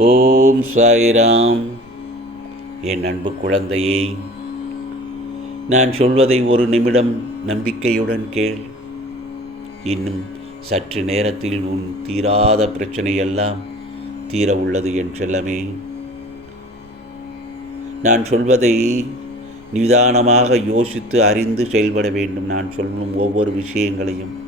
ஓம் சாய்ராம். என் அன்பு குழந்தையே நான் சொல்வதை ஒரு நிமிடம் நம்பிக்கையுடன் கேள். இன்னும் சற்று நேரத்தில் உன் தீராத பிரச்சனையெல்லாம் தீர உள்ளது என் செல்லமே. நான் சொல்வதை நிதானமாக யோசித்து அறிந்து செயல்பட வேண்டும். நான் சொல்லும் ஒவ்வொரு விஷயங்களையும்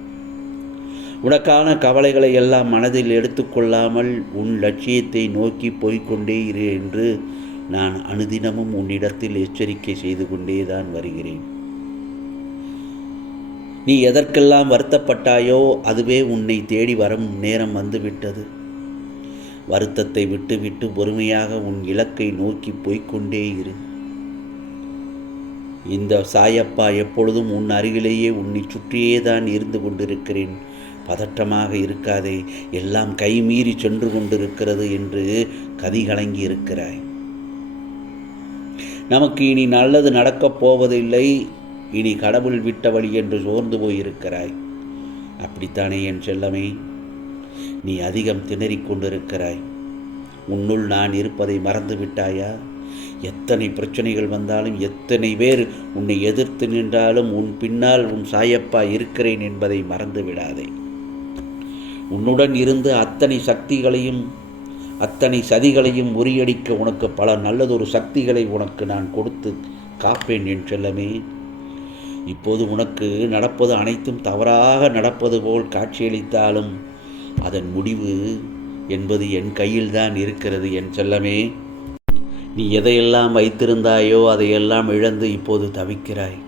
உனக்கான கவலைகளை எல்லாம் மனதில் எடுத்துக்கொள்ளாமல் உன் லட்சியத்தை நோக்கி போய்க்கொண்டே இரு என்று நான் அனுதினமும் உன்னிடத்தில் எச்சரிக்கை செய்து கொண்டே தான் வருகிறேன். நீ எதற்கெல்லாம் வருத்தப்பட்டாயோ அதுவே உன்னை தேடி வரும் நேரம் வந்துவிட்டது. வருத்தத்தை விட்டுவிட்டு பொறுமையாக உன் இலக்கை நோக்கி போய்க்கொண்டே இரு. இந்த சாயப்பா எப்பொழுதும் உன் அருகிலேயே உன்னை சுற்றியே தான் இருந்து கொண்டிருக்கிறேன். பதற்றமாக இருக்காதே. எல்லாம் கைமீறி சென்று கொண்டிருக்கிறது என்று கதி கலங்கி இருக்கிறாய் நமக்கு இனி நல்லது நடக்கப் போவதில்லை. இனி கடவுள் விட்ட வழி என்று சோர்ந்து போயிருக்கிறாய். அப்படித்தானே என் செல்லமே? நீ அதிகம் திணறிக் கொண்டிருக்கிறாய். உன்னுள் நான் இருப்பதை மறந்து விட்டாயா? எத்தனை பிரச்சனைகள் வந்தாலும் எத்தனை பேர் உன்னை எதிர்த்து நின்றாலும் உன் பின்னால் உன் சாயப்பா இருக்கிறேன் என்பதை மறந்து விடாதே. உன்னுடன் இருந்து அத்தனை சக்திகளையும் அத்தனை சதிகளையும் முறியடிக்க உனக்கு பல நல்லதொரு சக்திகளை உனக்கு நான் கொடுத்து காப்பேன் என் செல்லமே. இப்போது உனக்கு நடப்பது அனைத்தும் தவறாக நடப்பது போல் காட்சியளித்தாலும் அதன் முடிவு என்பது என் கையில்தான் இருக்கிறது என் செல்லமே. நீ எதையெல்லாம் வைத்திருந்தாயோ அதையெல்லாம் இழந்து இப்போது தவிக்கிறாய்.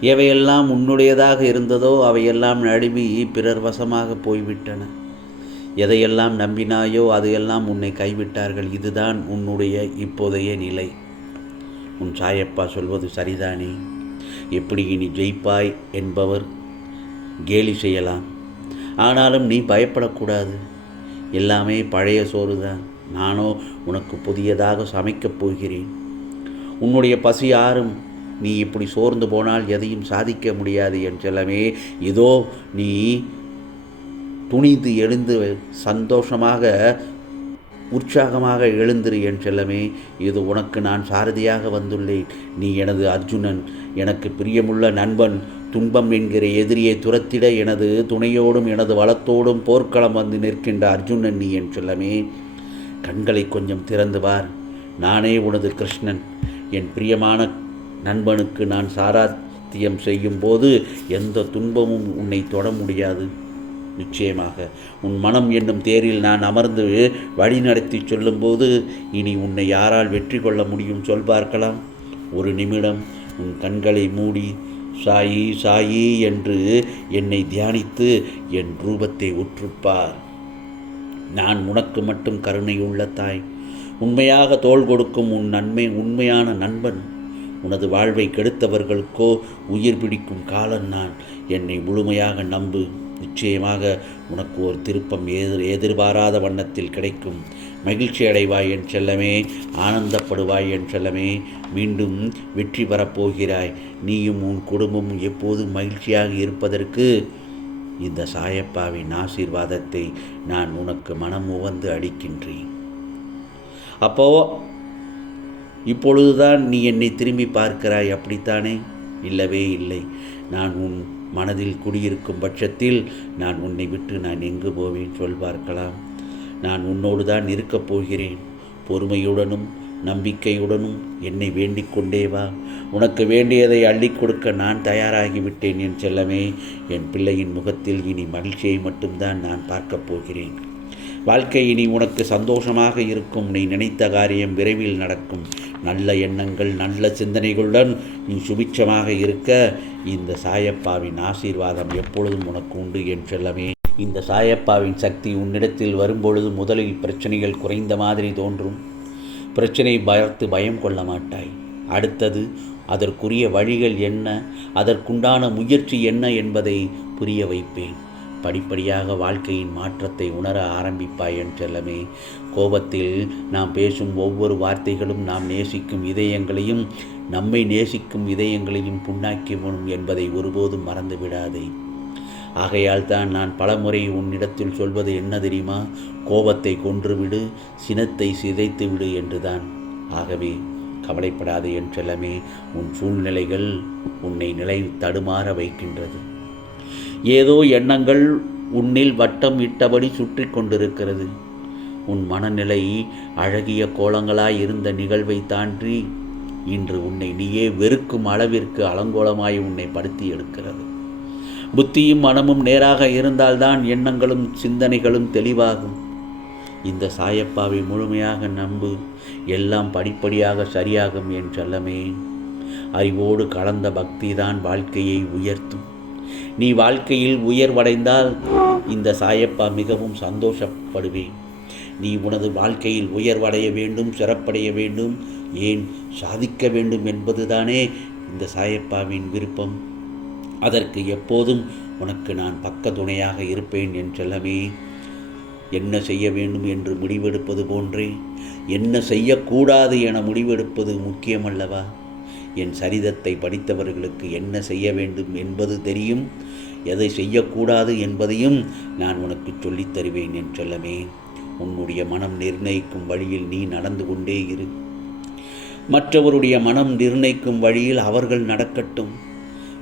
எவையெல்லாம் உன்னுடையதாக இருந்ததோ அவையெல்லாம் நழுவி பிறர் வசமாக போய்விட்டன. எதையெல்லாம் நம்பினாயோ அதையெல்லாம் உன்னை கைவிட்டார்கள். இதுதான் உன்னுடைய இப்போதைய நிலை. உன் சாயப்பா சொல்வது சரிதானே? எப்படி இனி ஜெயிப்பாய் என்பவர் கேலி செய்யலாம். ஆனாலும் நீ பயப்படக்கூடாது. எல்லாமே பழைய சோறு தான் நானோ உனக்கு புதியதாக சமைக்கப் போகிறேன். உன்னுடைய பசி யாரும் நீ இப்படி சோர்ந்து போனால் எதையும் சாதிக்க முடியாது என் செல்லமே. இதோ நீ துணிந்து எழுந்து சந்தோஷமாக உற்சாகமாக எழுந்திரு என் செல்லமே. இது உனக்கு நான் சாரதியாக வந்துள்ளேன். நீ எனது அர்ஜுனன் எனக்கு பிரியமுள்ள நண்பன் துன்பம் என்கிற எதிரியை துரத்திட எனது துணையோடும் எனது வளத்தோடும் போர்க்களம் வந்து நிற்கின்ற அர்ஜுனன் நீ என் செல்லமே. கண்களை கொஞ்சம் திறந்து பார். நானே உனது கிருஷ்ணன். என் பிரியமான நண்பனுக்கு நான் சாராத்தியம் செய்யும் போது எந்த துன்பமும் உன்னை தொட முடியாது. நிச்சயமாக உன் மனம் என்னும் தேரில் நான் அமர்ந்து வழிநடத்தி சொல்லும்போது இனி உன்னை யாரால் வெற்றி கொள்ள முடியும் சொல் பார்க்கலாம். ஒரு நிமிடம் உன் கண்களை மூடி சாயி சாயி என்று என்னை தியானித்து என் ரூபத்தை உற்றுப்பார். நான் உனக்கு மட்டும் கருணை உள்ள தாய். உண்மையாக தோள் கொடுக்கும் உன் நன்மை உண்மையான நண்பன். உனது வாழ்வை கெடுத்தவர்களுக்கோ உயிர் பிடிக்கும் காலம் நான். என்னை முழுமையாக நம்பு. நிச்சயமாக உனக்கு ஒரு திருப்பம் எதிர் எதிர்பாராத வண்ணத்தில் கிடைக்கும். மகிழ்ச்சி அடைவாய் என் செல்லமே. ஆனந்தப்படுவாய் என் செல்லமே. மீண்டும் வெற்றி பெறப்போகிறாய் நீயும் உன் குடும்பமும் எப்போதும் மகிழ்ச்சியாக இருப்பதற்கு இந்த சாயப்பாவின் ஆசீர்வாதத்தை நான் உனக்கு மனம் உவந்து அளிக்கின்றேன். அப்போ இப்பொழுதுதான் நீ என்னை திரும்பி பார்க்கிறாய் அப்படித்தானே? இல்லவே இல்லை. நான் உன் மனதில் குடியிருக்கும் பட்சத்தில் நான் உன்னை விட்டு நான் எங்கு போவேன் சொல் பார்க்கலாம். நான் உன்னோடு தான் இருக்கப் போகிறேன். பொறுமையுடனும் நம்பிக்கையுடனும் என்னை வேண்டிக் கொண்டே வா. உனக்கு வேண்டியதை அள்ளி கொடுக்க நான் தயாராகிவிட்டேன் என் செல்லமே. என் பிள்ளையின் முகத்தில் இனி மகிழ்ச்சியை மட்டும்தான் நான் பார்க்கப் போகிறேன். வாழ்க்கை இனி உனக்கு சந்தோஷமாக இருக்கும். நீ நினைத்த காரியம் விரைவில் நடக்கும். நல்ல எண்ணங்கள் நல்ல சிந்தனைகளுடன் நீ சுபிட்சமாக இருக்க. இந்த சாயப்பாவின் ஆசீர்வாதம் எப்பொழுதும் உனக்கு உண்டு என் செல்லமே. இந்த சாயப்பாவின் சக்தி உன்னிடத்தில் வரும்பொழுது முதலில் பிரச்சனைகள் குறைந்த மாதிரி தோன்றும். பிரச்சனை பயத்து பயம் கொள்ள மாட்டாய். அடுத்தது அதற்குரிய வழிகள் என்ன? அதற்குண்டான முயற்சி என்ன என்பதை புரிய வைப்பேன். படிப்படியாக வாழ்க்கையின் மாற்றத்தை உணர ஆரம்பிப்பாய் என் செல்லமே. கோபத்தில் நாம் பேசும் ஒவ்வொரு வார்த்தைகளும் நாம் நேசிக்கும் இதயங்களையும் நம்மை நேசிக்கும் இதயங்களையும் புண்ணாக்கிவிடும் என்பதை ஒருபோதும் மறந்து விடாதே ஆகையால் தான் நான் பலமுறை உன்னிடத்தில் சொல்வது என்ன தெரியுமா? கோபத்தை கொன்றுவிடு சினத்தை சிதைத்து விடு என்றுதான். ஆகவே கவலைப்படாதே என்றெல்லாமே உன் சூழ்நிலைகள் உன்னை நிலை தடுமாற வைக்கின்றது. ஏதோ எண்ணங்கள் உன்னில் வட்டம் இட்டபடி சுற்றி கொண்டிருக்கிறது. உன் மனநிலை அழகிய கோலங்களாய் இருந்த நிகழ்வை தாண்டி இன்று உன்னை நீயே வெறுக்கும் அளவிற்கு அலங்கோலமாய் உன்னை படுத்தி எடுக்கிறது. புத்தியும் மனமும் நேராக இருந்தால்தான் எண்ணங்களும் சிந்தனைகளும் தெளிவாகும். இந்த சாயப்பாவை முழுமையாக நம்பு எல்லாம் படிப்படியாக சரியாகும் என் செல்லமே. அறிவோடு கலந்த பக்தி தான் வாழ்க்கையை உயர்த்தும். நீ வாழ்க்கையில் உயர்வடைந்தால் இந்த சாயப்பா மிகவும் சந்தோஷப்படுவேன். நீ உனது வாழ்க்கையில் உயர்வடைய வேண்டும் சிறப்படைய வேண்டும் ஏன் சாதிக்க வேண்டும் என்பதுதானே இந்த சாயப்பாவின் விருப்பம். அதற்கு எப்போதும் உனக்கு நான் பக்க துணையாக இருப்பேன் என் செல்லமே. என்ன செய்ய வேண்டும் என்று முடிவெடுப்பது போன்றே. என்ன செய்யக்கூடாது என முடிவெடுப்பது முக்கியமல்லவா? என் சரிதத்தை படித்தவர்களுக்கு என்ன செய்ய வேண்டும் என்பது தெரியும். எதை செய்யக்கூடாது என்பதையும் நான் உனக்கு சொல்லித் தருவேன் என் செல்லமே. உன்னுடைய மனம் நிர்ணயிக்கும் வழியில் நீ நடந்து கொண்டே இரு. மற்றவருடைய மனம் நிர்ணயிக்கும் வழியில் அவர்கள் நடக்கட்டும்.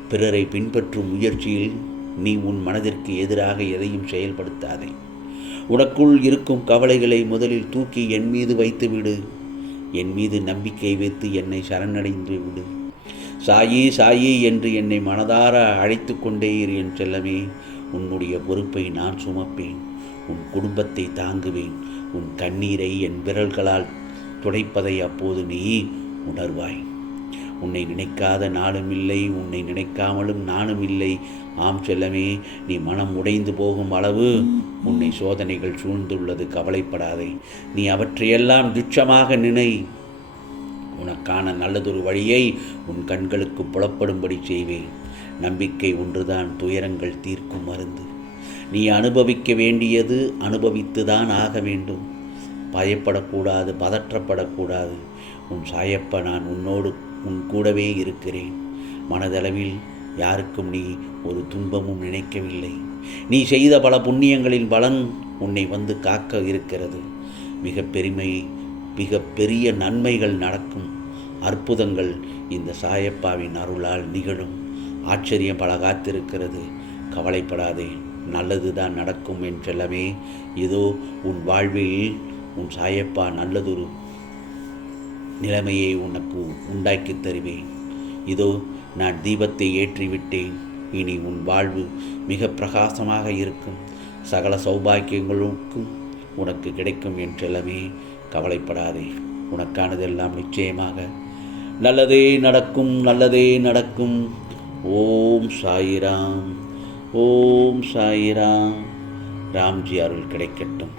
பிறரை பின்பற்றும் முயற்சியில் நீ உன் மனதிற்கு எதிராக எதையும் செயல்படுத்தாதே. உனக்குள் இருக்கும் கவலைகளை முதலில் தூக்கி என் மீது வைத்துவிடு. என் மீது நம்பிக்கை வைத்து என்னை சரணடைந்து விடு. சாயி சாயி என்று என்னை மனதார அழைத்து கொண்டே இரு என் செல்லமே. உன்னுடைய பொறுப்பை நான் சுமப்பேன். உன் குடும்பத்தை தாங்குவேன். உன் கண்ணீரை என் விரல்களால் துடைப்பதை அப்போது நீ உணர்வாய். உன்னை நினைக்காத நாளும் இல்லை உன்னை நினைக்காமலும் நானும் இல்லை. ஆம் செல்லமே நீ மனம் உடைந்து போகும் அளவு உன்னை சோதனைகள் சூழ்ந்துள்ளது கவலைப்படாதே. நீ அவற்றையெல்லாம் துச்சமாக நினை. உனக்கான நல்லதொரு வழியை உன் கண்களுக்கு புலப்படும்படி செய்வேன் நம்பிக்கை ஒன்றுதான் துயரங்கள் தீர்க்கும் மருந்து. நீ அனுபவிக்க வேண்டியது அனுபவித்துதான் ஆக வேண்டும். பயப்படக்கூடாது பதற்றப்படக்கூடாது. உன் சாயப்ப நான் உன்னோடு உன் கூடவே இருக்கிறேன். மனதளவில் யாருக்கும் நீ ஒரு துன்பமும் நினைக்கவில்லை. நீ செய்த பல புண்ணியங்களின் பலன் உன்னை வந்து காக்க இருக்கிறது. மிக பெருமை மிக பெரிய நன்மைகள் நடக்கும். அற்புதங்கள் இந்த சாயப்பாவின் அருளால் நிகழும். ஆச்சரியம் பல காத்திருக்கிறது. கவலைப்படாதே நல்லது தான் நடக்கும் என்றெல்லாமே இதோ உன் வாழ்வில் உன் சாயப்பா நல்லதொரு நிலைமையை உனக்கு உண்டாக்கி தருவேன். இதோ நான் தீபத்தை ஏற்றிவிட்டேன். இனி உன் வாழ்வு மிக பிரகாசமாக இருக்கும். சகல சௌபாக்கியங்களுக்கும் உனக்கு கிடைக்கும் என்றெல்லாமே கவலைப்படாதே. உனக்கானதெல்லாம் நிச்சயமாக நல்லதே நடக்கும் நல்லதே நடக்கும். ஓம் சாயிராம் ஓம் சாயிராம். ராம்ஜி அருள் கிடைக்கட்டும்.